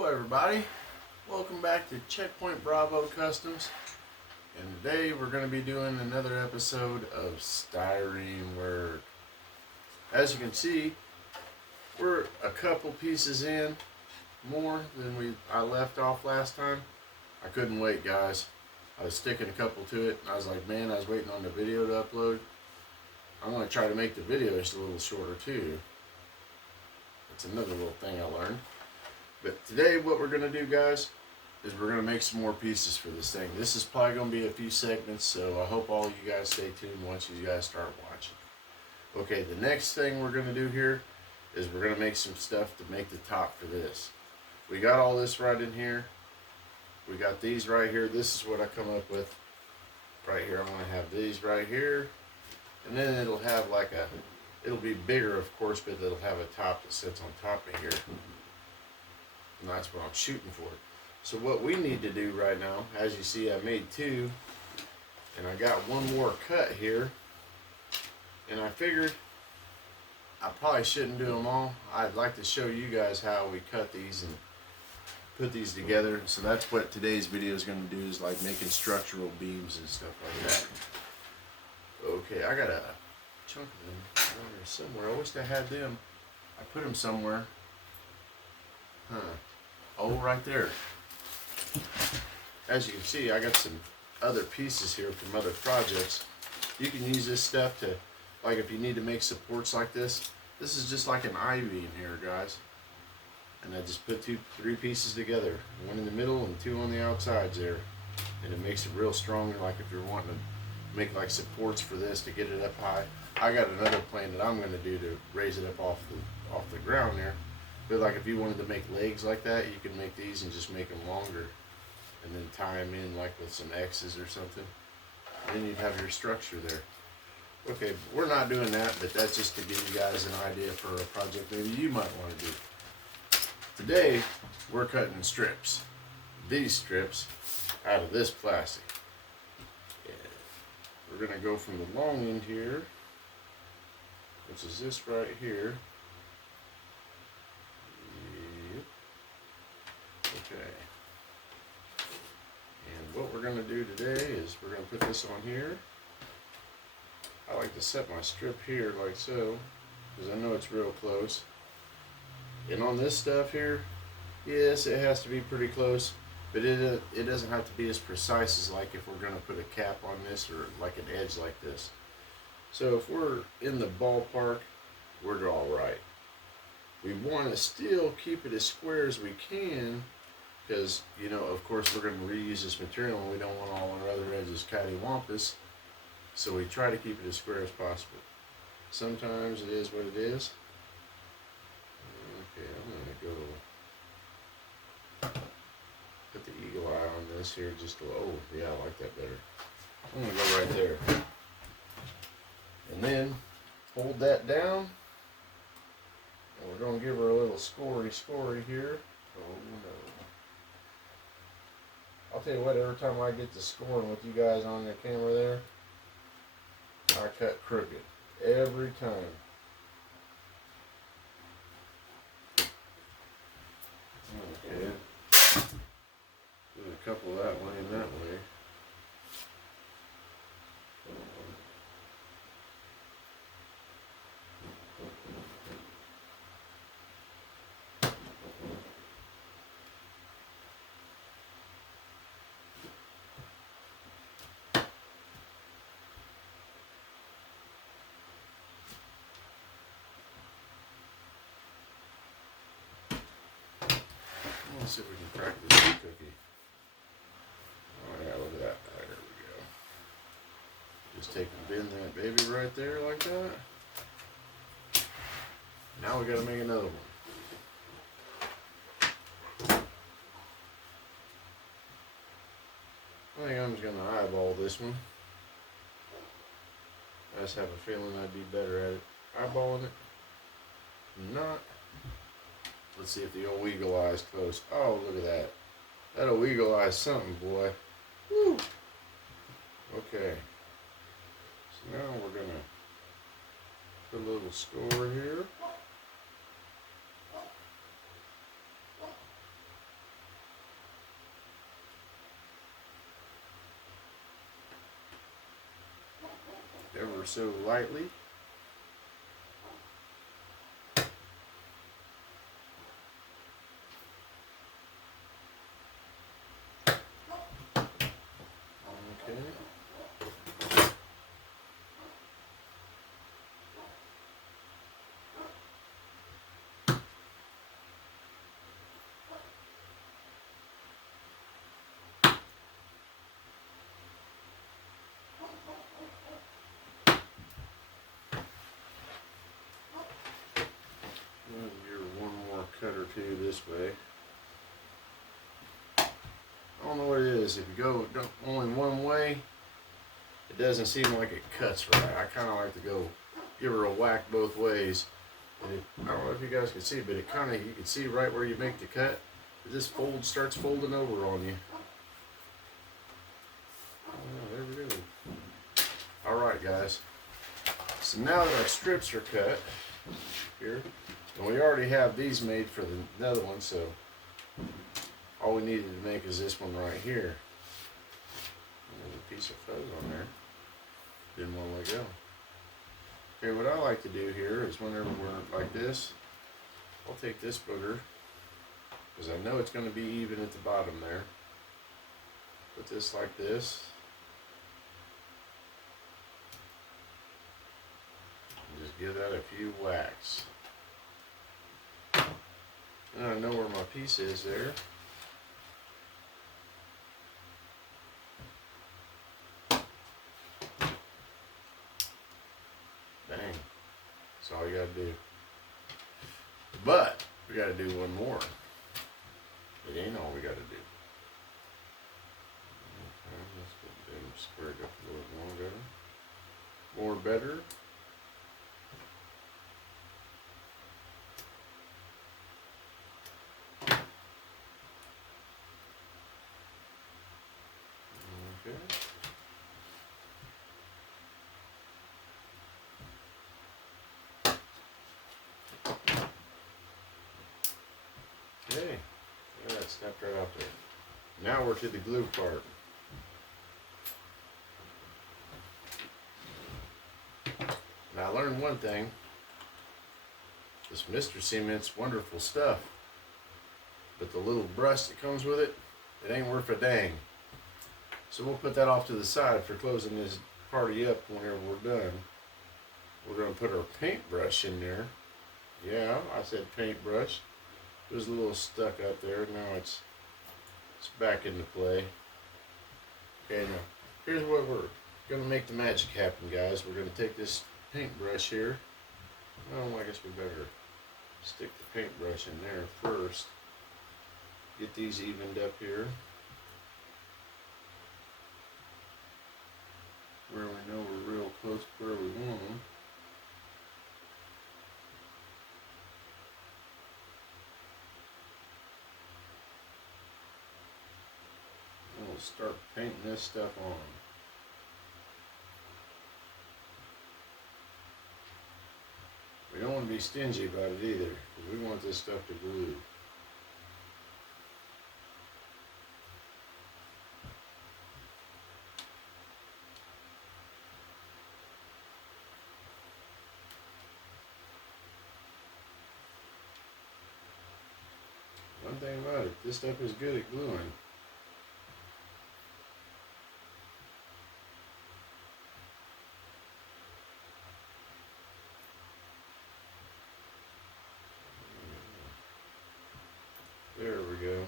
Hello everybody, welcome back to Checkpoint Bravo Customs, and today we're going to be doing another episode of styrene work. As you can see, we're a couple pieces in more than I left off last time. I couldn't wait, guys. I was sticking a couple to it and I was like, man, I was waiting on the video to upload. I'm going to try to make the video just a little shorter too. That's another little thing I learned. But today what we're going to do, guys, is we're going to make some more pieces for this thing. This is probably going to be a few segments, so I hope all you guys stay tuned once you guys start watching. Okay, the next thing we're going to do here is we're going to make some stuff to make the top for this. We got all this right in here. We got these right here. This is what I come up with right here. I'm going to have these right here. And then it'll have like it'll be bigger, of course, but it'll have a top that sits on top of here. And that's what I'm shooting for. So what we need to do right now, as you see, I made two, and I got one more cut here, and I figured I probably shouldn't do them all. I'd like to show you guys how we cut these and put these together. So that's what today's video is going to do, is like making structural beams and stuff like that. Okay, I got a chunk of them around here somewhere. I wish I had them. I put them somewhere. Huh. Oh, right there. As you can see, I got some other pieces here from other projects. You can use this stuff to, like if you need to make supports like this. This is just like an I-beam here, guys. And I just put three pieces together. One in the middle and two on the outsides there. And it makes it real strong, like if you're wanting to make like supports for this to get it up high. I got another plan that I'm going to do to raise it up off the ground there. But like if you wanted to make legs like that, you can make these and just make them longer, and then tie them in like with some X's or something. And then you'd have your structure there. Okay, we're not doing that, but that's just to give you guys an idea for a project maybe you might want to do. Today, we're cutting strips. These strips out of this plastic. Yeah. We're going to go from the long end here, which is this right here. Okay, and what we're going to do today is we're going to put this on here. I like to set my strip here like so, because I know it's real close. And on this stuff here, yes, it has to be pretty close, but it doesn't have to be as precise as like if we're going to put a cap on this or like an edge like this. So if we're in the ballpark, we're all right. We want to still keep it as square as we can, because, you know, of course we're going to reuse this material and we don't want all our other edges cattywampus, so we try to keep it as square as possible. Sometimes it is what it is. Okay, I'm going to go put the eagle eye on this here just a little. Oh, yeah, I like that better. I'm going to go right there. And then hold that down. And we're going to give her a little scory here. Oh no. I'll tell you what, every time I get to scoring with you guys on the camera there, I cut crooked. Every time. Okay. Do a couple that way and that way. Let's see if we can crack this cookie. Oh yeah, look at that. There we go. Just take and bend that baby right there like that. Now we gotta make another one. I think I'm just gonna eyeball this one. I just have a feeling I'd be better at it eyeballing it. Not. Let's see if the old eagle eye is close. Oh, look at that. That old eagle eye is something, boy. Woo! Okay. So now we're going to put a little score here. ever so lightly. Okay. You're one more cut or two this way. I don't know what it is. If you go only one way, it doesn't seem like it cuts right. I kind of like to go give her a whack both ways. And I don't know if you guys can see, but it kind of, you can see right where you make the cut. This starts folding over on you. Oh, there we go. All right, guys. So now that our strips are cut here, and we already have these made for the other one, so all we needed to make is this one right here. There's a piece of fuzz on there. Didn't want to let go. Okay, what I like to do here is whenever we're like this, I'll take this booger, because I know it's going to be even at the bottom there. Put this like this. And just give that a few whacks. And I know where my piece is there. Dang. That's all you gotta do. But we gotta do one more. It ain't all we gotta do. Okay, let's get them squared up a little more better. Okay. Okay. Yeah, that snapped right out there. Now we're to the glue part. Now I learned one thing. This Mr. Cement's wonderful stuff. But the little brush that comes with it, it ain't worth a dang. So we'll put that off to the side for closing this party up whenever we're done. We're going to put our paintbrush in there. Yeah, I said paintbrush. It was a little stuck up there. Now it's back into play. Okay, now here's what we're going to make the magic happen, guys. We're going to take this paintbrush here. Well, I guess we better stick the paintbrush in there first. Get these evened up here. Where we know we're real close to where we want them. And we'll start painting this stuff on. We don't want to be stingy about it either, because we want this stuff to glue. One thing about it, this stuff is good at gluing. There we go.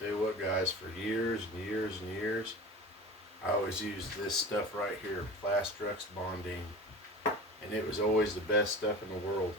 Tell you what, guys, for years and years and years, I always used this stuff right here, Plastrux Bonding, and it was always the best stuff in the world.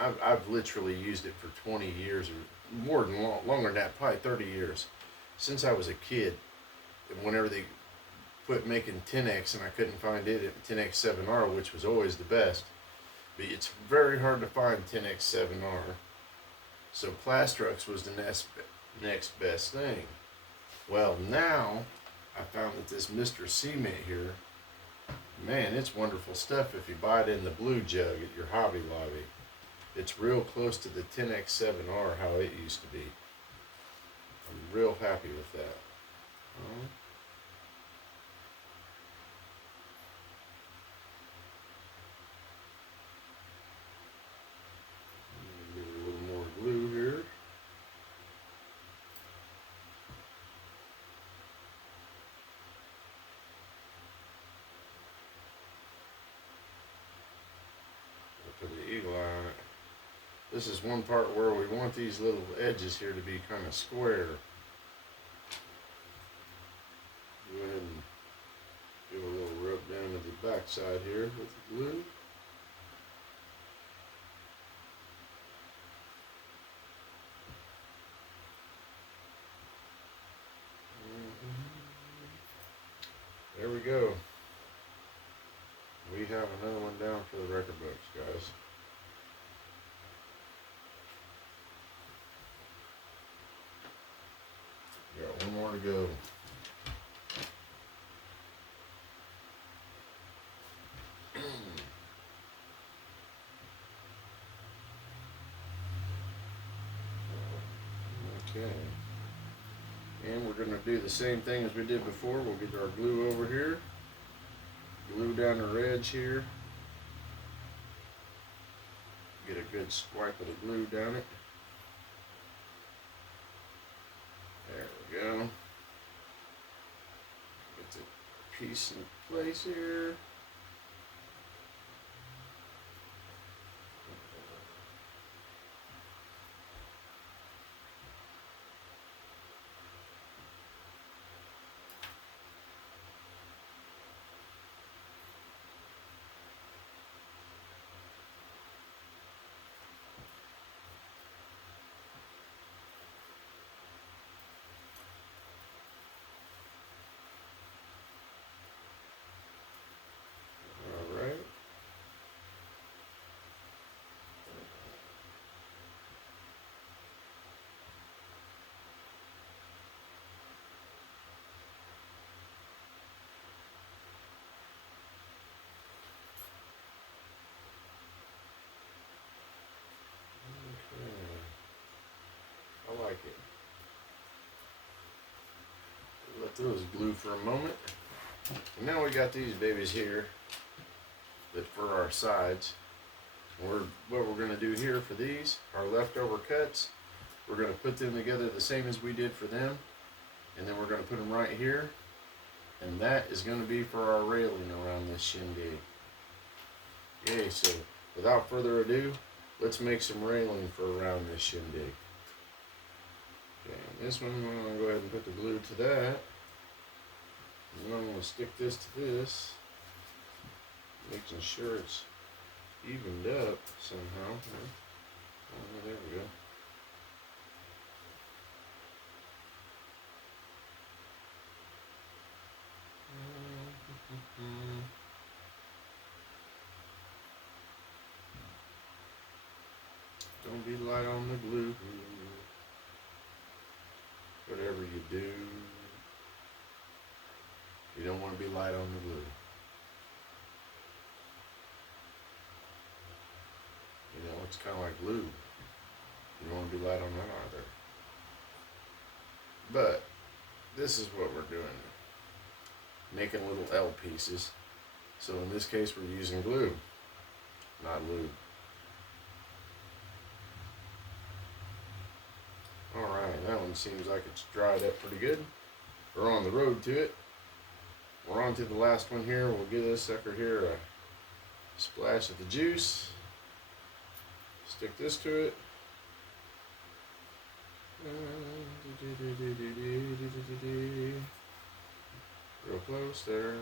I've literally used it for 20 years or more than longer than that, probably 30 years, since I was a kid. And whenever they quit making 10X and I couldn't find it at 10X7R, which was always the best, but it's very hard to find 10X7R. So Plastrux was the next best thing. Well, now I found that this Mr. Cement here Man, it's wonderful stuff if you buy it in the blue jug at your Hobby Lobby. It's real close to the 10X7R how it used to be. I'm real happy with that. Give it a little more glue here. Put the eagle eye on it. This is one part where we want these little edges here to be kind of square. Go ahead and give a little rub down to the back side here with the glue. There we go. We have another one down for the record books, guys. Got one more to go. Okay. And we're going to do the same thing as we did before. We'll get our glue over here. Glue down the edge here. Get a good swipe of the glue down it. There we go. Get the piece in place here. I like it. Let those glue for a moment. And now we got these babies here that for our sides. What we're going to do here for these, our leftover cuts, we're going to put them together the same as we did for them. And then we're going to put them right here. And that is going to be for our railing around this shindig. Okay, so without further ado, let's make some railing for around this shindig. Okay, this one, I'm going to go ahead and put the glue to that. And then I'm going to stick this to this, making sure it's evened up somehow. Oh, there we go. Don't be light on the glue. Whatever you do, you don't want to be light on the glue. You know, it's kind of like glue. You don't want to be light on that either. But this is what we're doing. Making little L pieces. So in this case, we're using glue, not lube. Alright, that one seems like it's dried up pretty good. We're on the road to it. We're on to the last one here. We'll give this sucker here a splash of the juice. Stick this to it. Real close there.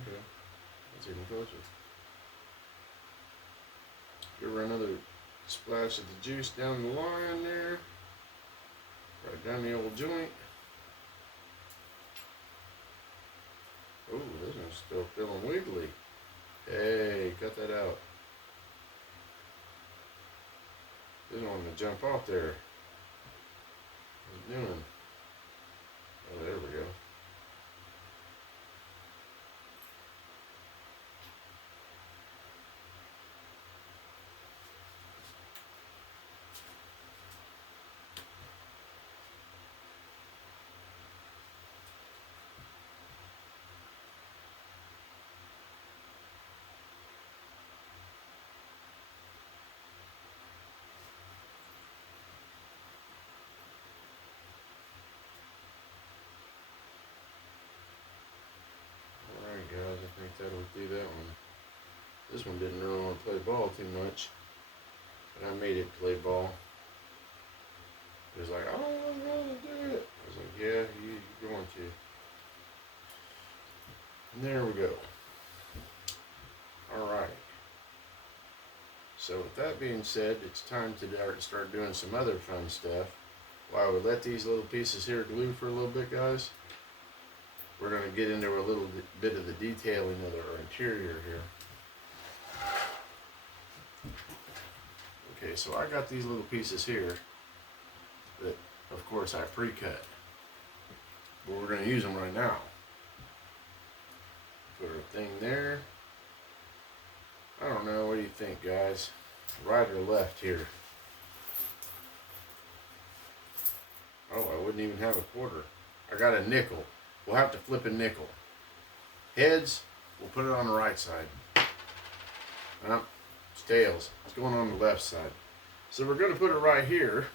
Okay, that's even closer. Give her another splash of the juice down the line there. Right down the old joint. Oh, this one's still feeling wiggly. Hey, cut that out. Didn't want to jump off there. What's it doing? Oh, there we go. This one didn't really want to play ball too much, but I made it play ball. It was like, I don't want to do it. I was like, yeah, you're going to. And there we go. Alright. So with that being said, it's time to start doing some other fun stuff. While we let these little pieces here glue for a little bit, guys, we're going to get into a little bit of the detailing of our interior here. Okay, so I got these little pieces here that, of course, I pre-cut. But we're going to use them right now. Put our thing there. I don't know, what do you think, guys? Right or left here? Oh, I wouldn't even have a quarter. I got a nickel. We'll have to flip a nickel. Heads, we'll put it on the right side. It's tails. It's going on the left side. So we're going to put it right here.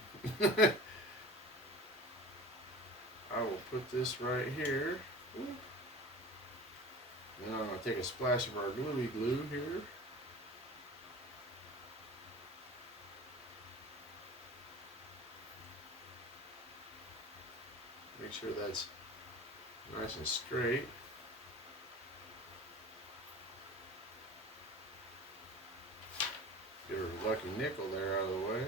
I will put this right here. Then I'm going to take a splash of our gluey glue here. Make sure that's nice and straight. Get our lucky nickel there out of the way.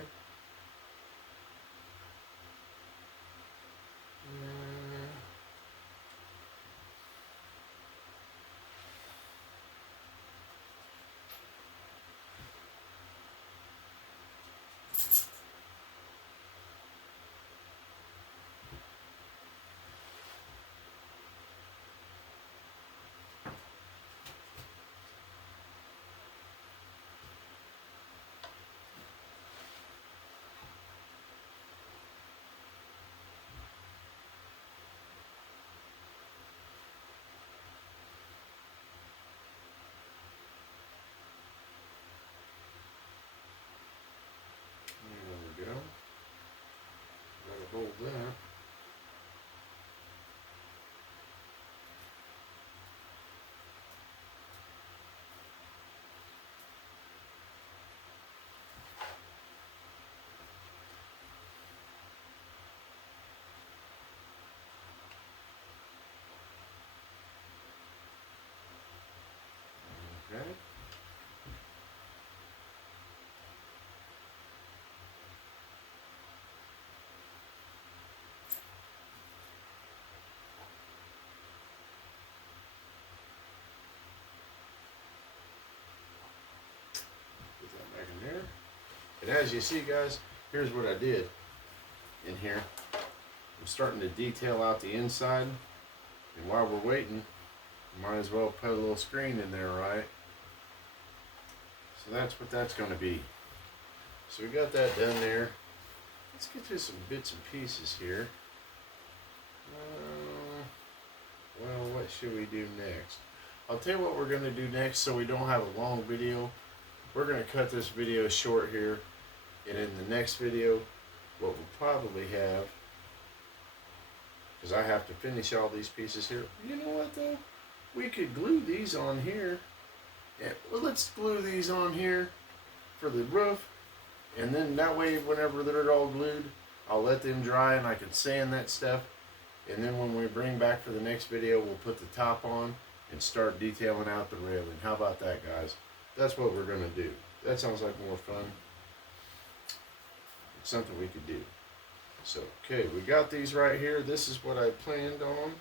There we go. Gotta hold that. Okay. Put that back in there. And as you see, guys, here's what I did in here. I'm starting to detail out the inside. And while we're waiting, might as well put a little screen in there, right? So that's what that's going to be. So we got that done there. Let's get to some bits and pieces here. Well, what should we do next? I'll tell you what we're going to do next so we don't have a long video. We're going to cut this video short here. And in the next video, what we'll probably have, because I have to finish all these pieces here. You know what, though? We could glue these on here. Yeah, well, let's glue these on here for the roof. And then that way, whenever they're all glued, I'll let them dry and I can sand that stuff. And then when we bring back for the next video, we'll put the top on and start detailing out the railing. How about that, guys? That's what we're going to do. That sounds like more fun. It's something we could do. So, okay, we got these right here. This is what I planned on,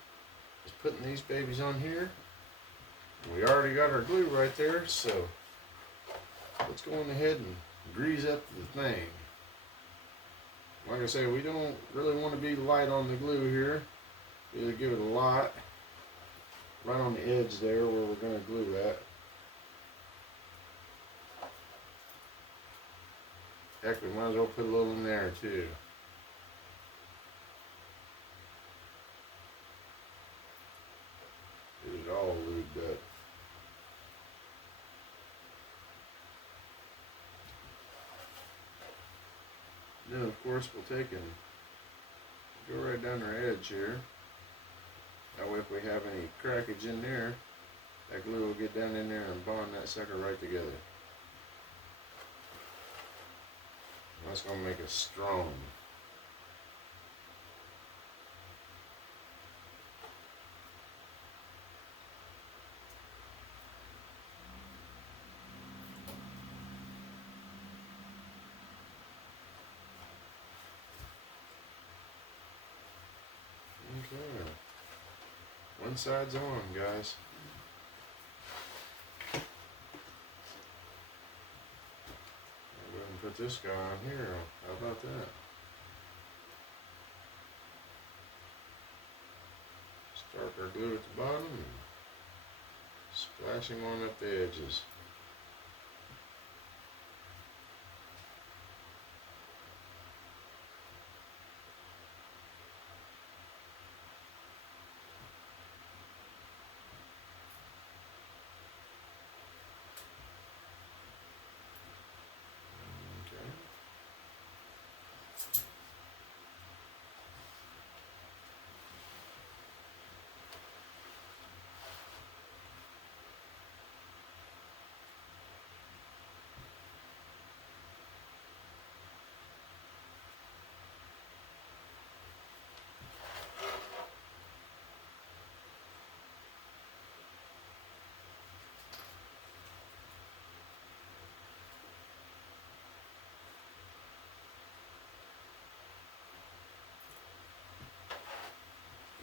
is putting these babies on here. We already got our glue right there, so let's go on ahead and grease up the thing. Like I say, we don't really want to be light on the glue here. We'll give it a lot right on the edge there where we're going to glue at. Heck, we might as well put a little in there too. Get it all lubed up. Then of course we'll take and go right down our edge here. That way if we have any crackage in there, That glue will get down in there and bond that sucker right together. That's going to make it strong. Okay. One side's on, guys. I'll go ahead and put this guy on here. How about that? Start our glue at the bottom and splashing on up the edges.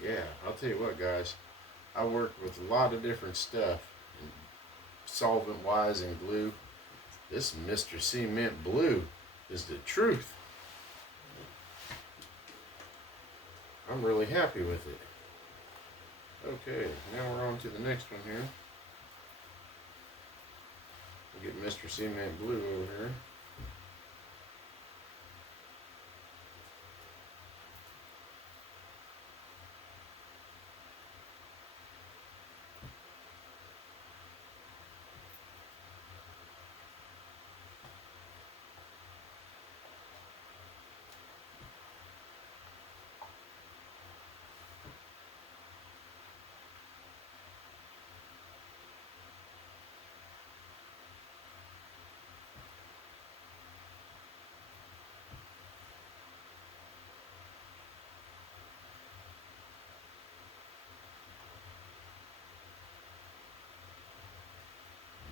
Yeah, I'll tell you what, guys. I work with a lot of different stuff, solvent-wise and glue. This Mr. Cement Blue is the truth. I'm really happy with it. Okay, now we're on to the next one here. We'll get Mr. Cement Blue over here.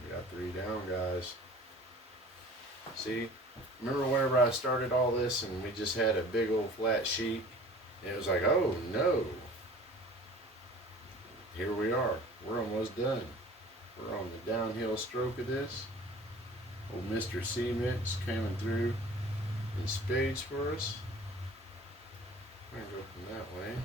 We got 3 down, guys. See, remember whenever I started all this and we just had a big old flat sheet? And it was like, oh no. Here we are. We're almost done. We're on the downhill stroke of this. Old Mr. Cement's coming through in spades for us. I'm going to go from that way.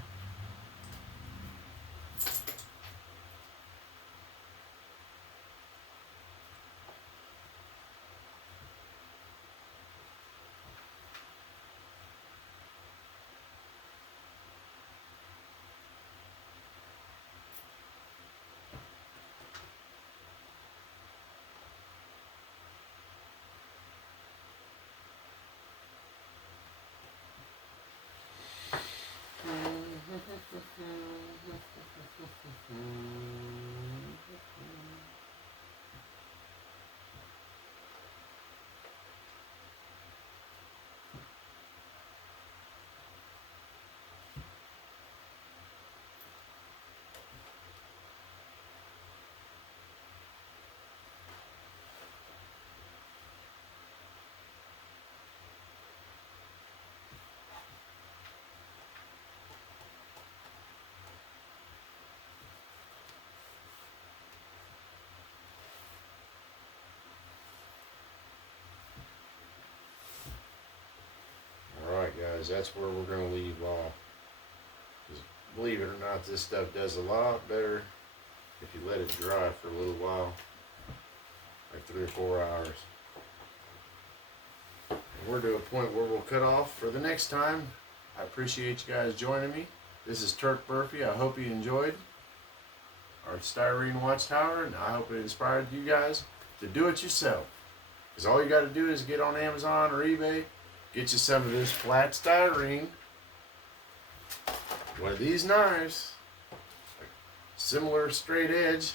Guys, that's where we're going to leave off. Believe it or not, this stuff does a lot better if you let it dry for a little while, like 3 or 4 hours. And we're to a point where we'll cut off for the next time. I appreciate you guys joining me. This is Turk Murphy. I hope you enjoyed our styrene watchtower, and I hope it inspired you guys to do it yourself. Because all you got to do is get on Amazon or eBay, get you some of this flat styrene, one of these knives, similar straight edge,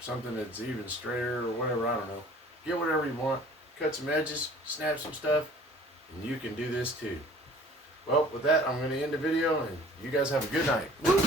something that's even straighter or whatever, I don't know. Get whatever you want, cut some edges, snap some stuff, and you can do this too. Well, with that, I'm going to end the video, and you guys have a good night. Woo!